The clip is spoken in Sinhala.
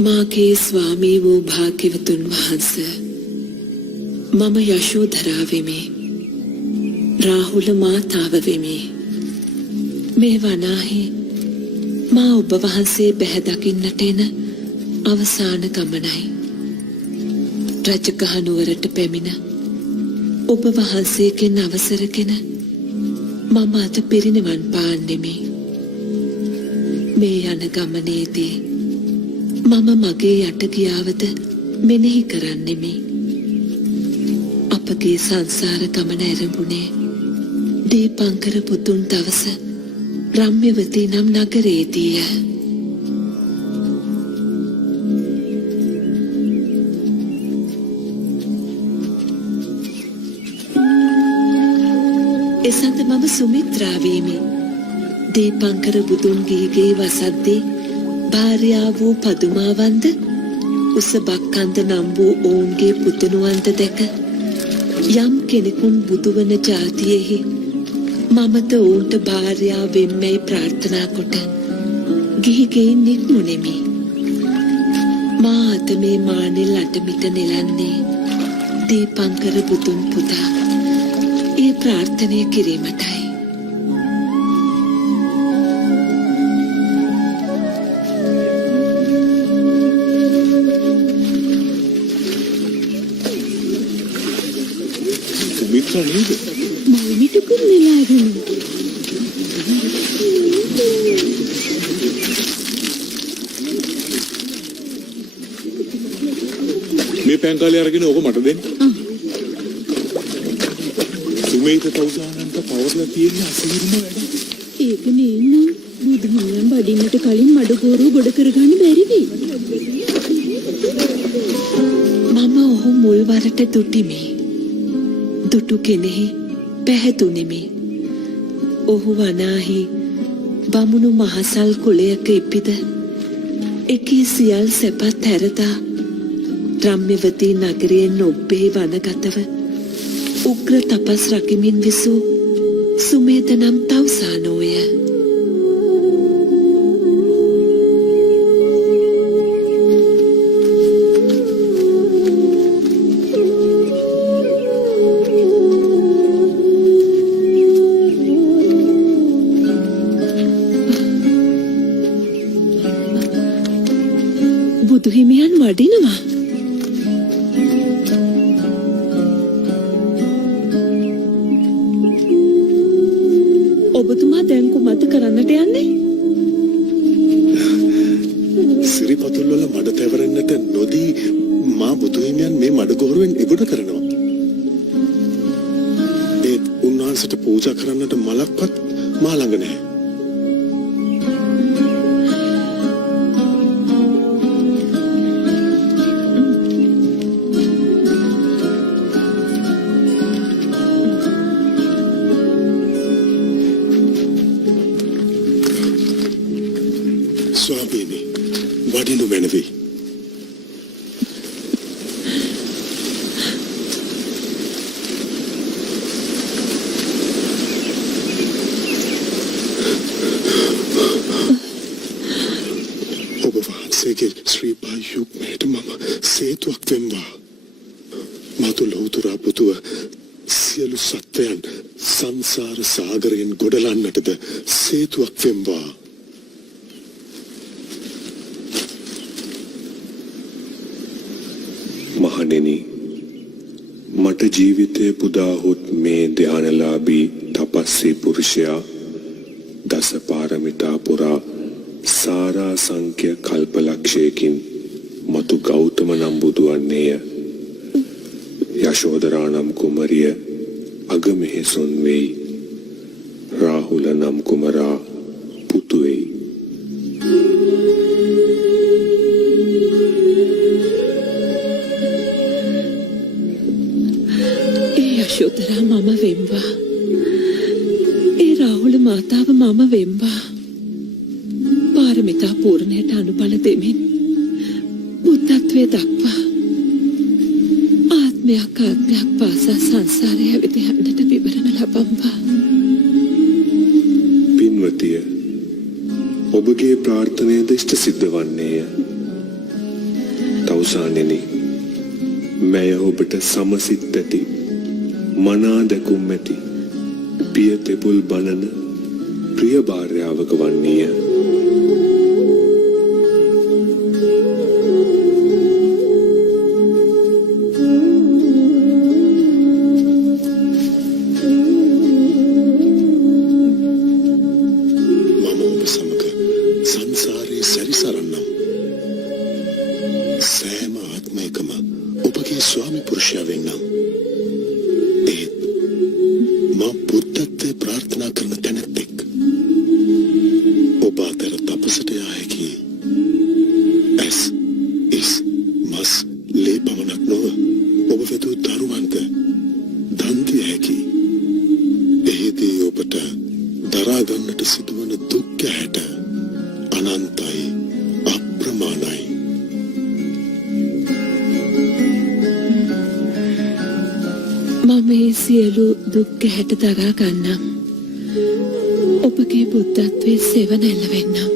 මාගේ ස්වාමී වූ භාග්‍යවතුන් වහන්සේ මම යශෝධරා වෙමි. රාහුල මාතාව වෙමි. මේ වනාහි මා ඔබ වහන්සේ බැහැ දකින්නට එන අවසාන ගමනයි. රජගහ නුවරට පැමිණ ඔබ වහන්සේගෙන් අවසරගෙන මම අද පිරිනිවන් පාන්නෙමි. මේ යන ගමනේදී මම මගේ යට ගියාවද මෙනෙහි කරන්නෙමි. අපගේ සංසාර ගමන ඇරඹුණේ දීපංකර පුතුන් දවස රම්‍යවතී නම් නගරයේදීය. එසඳ මම සුමිත්‍රා වෙමි. දීපංකර බුදුන්ගේ ගේ වසද්දී භාර්යාව වූ පදුමාවන්ද උස බක්කන්ද නම් වූ ඔවුන්ගේ පුතණුවන්ද දැක යම් කෙනෙකුන් බුදුවන ජාතියෙහි මමද ඔවුන්ට භාර්යාව වෙම්මැයි ප්‍රාර්ථනා කොට ගිහිගෙයින් නික්මුණෙමි. මා අද මේ මානෙල් අටමිට නෙලන්නේ දීපංකර බුදුන් පුතා ඒ ප්‍රාර්ථනය කිරීමටයි. මිත්‍රා නේද? මල්මිටුකුන් නෙලාගෙන මේ පැංකාලේ අරගෙන ඕක මට දෙන්න. සුමේත තවුසානන්ට පවර්ලා තියෙන අසීරුම වැඩ. ඒක නේනම් බුදුහිමියන් බඩින්නට කලින් මඩගෝරුව ගොඩ කරගන්න බැරි වෙයි. මම ඔහු මුල් වරට දුටිමි. දුටු කෙනෙහි පැහැදුනෙමි. ඔහු වනාහි බමුණු මහසල් කුලයක ඉපිද එකී සියල් සැපත් හැරදා රම්‍යවතී නගරයෙන් ඔබ්බේ වනගතව උග්‍ර තපස් රකිමින් විසූ සුමේත නම් තවුසානෝය. බුදුහිමියන් වඩිනවා. ඔබතුමා දැන් කුමක්ද කරන්නට යන්නේ? සිරිපතුල් වල මඩ තැවරෙන්නට නොදී මා බුදුහිමියන් මේ මඩගෝරුවෙන් එගොඩ කරනවා. ඒත් උන්වහන්සේට පූජා කරන්නට මලක්වත් මා ළඟ නැහැ. ස්වාමීනි වඩිනු මැනවි. ඔබ වහන්සේගේ ශ්‍රී පායුග්මයට මම සේතුවක් වෙම්වා. මතු ලෞතුරා පුතුව සියලු සත්වයන් සංසාර සාගරයෙන් ගොඩලන්නටද සේතුවක් වෙම්වා. මහණෙනි, මට ජීවිතය පුදාහොත් මේ ධානලාභී තපස්සී පුරුෂයා දස පාරමිතා පුරා සාරා සංඛ්‍ය කල්පලක්ෂයකින් මතු ගෞතම නම් බුදු වන්නේය. යශෝදරා නම් කුමරිය අගමෙහෙසොන් වෙයි. රාහුල නම් කුමරා පුතු වෙයි. යශෝදරා මම වෙම්වා. ඒ රාහුල මාතාව මම වෙම්වා. පාරමිතා පූර්ණයට අනුබල දෙමින් බුද්ධත්වයේ දක්වා ආත්මයක් පාසා සංසාරය ඇවිද යන්නට විවරණ ලබම්වා. පින්වතිය, ඔබගේ ප්‍රාර්ථනයද ඉෂ්ට සිද්ධ වන්නේය. අවසානෙනි මැය ඔබට සමසිත් ඇති මනා දැකුම් ඇති පිය තෙපුල් බණන ප්‍රිය භාර්යාවක වන්නේය. මම ඔබ සමග සංසාරයේ සැරිසරන්නම්. සෑම ආත්මයකම ඔබගේ ස්වාමි පුරුෂයා වෙන්නම්. ඒත් මා බුද්ධත්වයේ ප්‍රාර්ථනා කරන තැනැත්තෙක්. ඔබ අතර තපසට යා හැකි ඇස් ඉස් මස් ලේ පමණක් නොව ඔබ වෙතු දරුවන්ට දන් දිය හැකි. එහිදී ඔබට දරා ගන්නට සිදුවන දුක් ගැහැට අනන්තයි අප්‍රමාණයි. මම මේ සියලු දුක් ගැහැට දරා ගන්නම්. ඔබගේ බුද්ධත්වයේ සෙවණැල්ල වෙන්නම්.